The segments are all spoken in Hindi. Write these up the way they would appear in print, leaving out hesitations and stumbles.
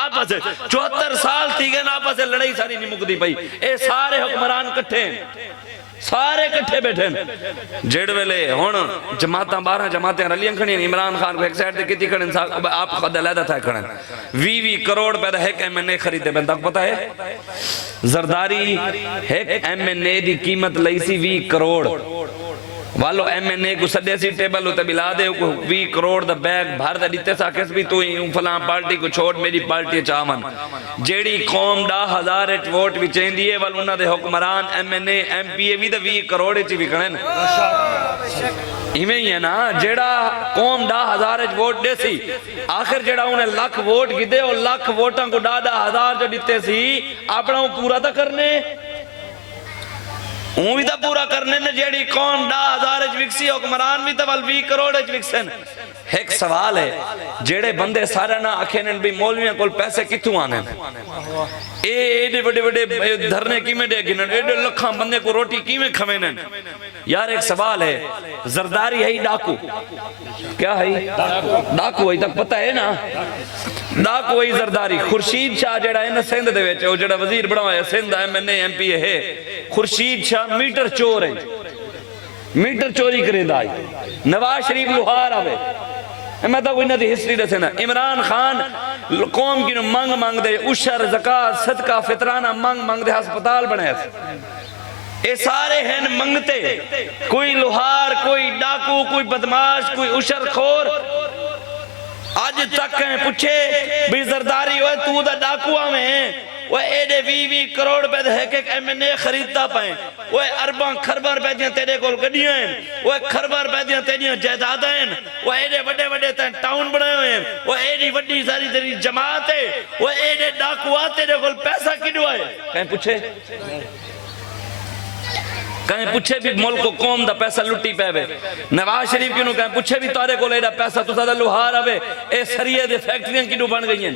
आपस 74 साल थी गए आपस लड़ाई सारी नहीं मुकदी पई। ए सारे हुक्मरान कट्ठे सारे कट्ठे बैठे जेड़ वेले हुन जमात 12 जमातें रलियां खड़ी इमरान खान को एक साइड ते किती खड़न आप खुद अलहदा था खड़न 20 करोड़ पैदा है एमएनए खरीदे बंदा पता है जरदारी एक एमएनए दी कीमत लई सी 20 करोड़ वालो एमएनए को सदे सी टेबल उते बिला दे को 20 करोड़ दा बैग भर दा दिते सा किस भी तू फलां पार्टी को छोड़ मेरी पार्टी चावन जेड़ी कौम 10,000 वोट भी चेंदी है वाल उन्हां दे हुक्मरान एमएनए एमपीए भी दा 20 करोड़ च विकणन इवें ही है ना जेड़ा कौम 10,000 वोट दे सी आखिर जेड़ा उन्हें लाख वोट गिदे और लाख वोटां को 10,000 जो दिते सी अपना पूरा तो करने भी तो पूरा करने ने जेड़ी कौम 10,000 विकसी हुक्मरान भी तो 20 करोड़ विकसन। एक सवाल है जेड़े बंदे सारे ना आखे ने भी मौलवियों को पैसे कितों आने एडे बड़े बड़े धरने किमें दे गिन एडे लखा बंदे को रोटी किमें खवेन यार। एक सवाल है जरदारी है डाकू क्या है डाकू है तक पता है ना डाकू है जरदारी खुर्शीद शाह जेड़ा है ना सिंध दे विच ओ जेड़ा वजीर बनाया सिंध एमएनए एमपी है खुर्शीद शाह मीटर चोर है मीटर चोरी करेंदा है नवाज शरीफ लोहार आवे मैं तो कोई हिस्ट्री दसे ना इमरान खान कौम की मंग मंग दे उशर ज़कात सदका फितराना मंग मंग दे अस्पताल बनाया ये सारे हैं मंगते कोई लोहार कोई डाकू कोई बदमाश कोई उशर खोर आज तक पूछे भी जरदारी हो तू दा डाकू में वो एडे 20 करोड़ रुपए दे एक एमएनए खरीदता पाए वो अरबा खरबा रुपए दियां तेरे कोल गड्डियां हैं वो खरबा रुपए दियां तेरियां जायदादां हैं वो एडे बड़े बड़े टाउन बनाए हुए हैं वो एडी बड़ी सारी तेरी जमात है वो एडे डाकुआ तेरे कोल पैसा किदो है कहीं पूछे भी मुल्क को कौम दा पैसा लुटी पैवे नवाज शरीफ किनू कहीं पूछे भी तारे कोल एडा पैसा तुसा दा लोहार आवे ए सरिये दी फैक्ट्रियां किदो बन गई हैं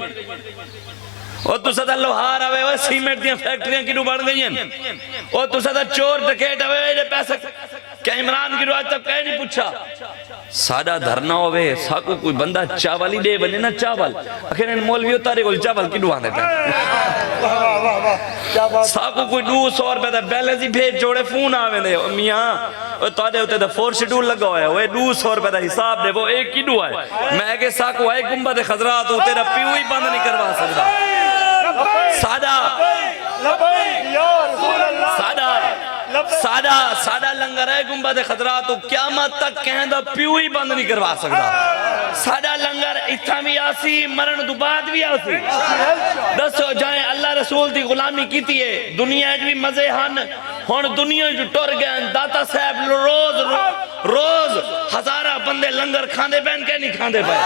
और तुसा दा लोहार आवे वो सीमेंट दी फैक्ट्रियां किदो बन गई हैं और तुसा दा चोर डकैत आवे एडे पैसा क्या इमरान की आज तक कहीं नहीं पूछा सादा धरना होवे साकू कोई बंदा चावल ही दे बने ना चावल आखिर इन मौलवी तारे कोल चावल किदो आंदे साकू कोई 200 रुपए दा बैलेंस ही भेज जोड़े फोन आवे दे मियां ओ तारे उते दा 4 शेड्यूल लगा होया ओए 200 रुपए दा हिसाब दे वो एक किदो है मैं के साकू है गुंबद खजरा तो तेरा पीऊ ही बंद नहीं करवा सकदा सादा सादा सादा सादा लंगर है गुंबद खतरा तो क़यामत तक कहंदा पीऊ ही बंद नहीं करवा सकदा सादा लंगर इत्था भी आसी मरण तो बाद भी आसी दसो जाए अल्लाह रसूल दी गुलामी कीती है दुनिया भी मजे हन हुन दुनिया जो टुर गए दाता साहब रोज रोज हजारा बंदे लंगर खांदे पैन के नहीं खांदे पे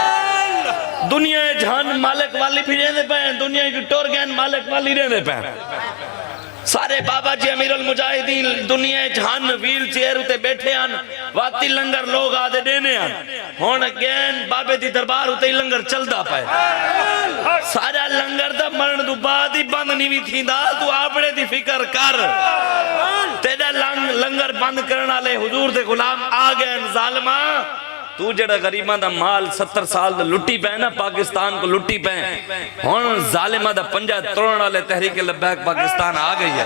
दुनिया जहान मालिक वाली भी रहंदे पे दुनिया जो टुर गए मालिक वाली रहंदे पे सारे बाबा जी अमीरुल मुजाहिदीन दुनिया जहान व्हील चेयर उते बैठे हन वाती लंगर लोग आदे देने हन हुन अगेन बाबे दी दरबार उते लंगर चलदा पे सारा लंगर दा मरण तो बाद ही बंद नहीं भी थींदा तू आपने दी फिक्र कर तेरा लंगर बंद करने वाले हुजूर दे गुलाम आ गए जालिमा तू जड़ा गरीबा दा माल 70 साल दा लुटी पे ना पाकिस्तान को लुटी पे हुन जालिमा दा पंजा तोड़न वाले तहरीक लब्बैक पाकिस्तान आ गई है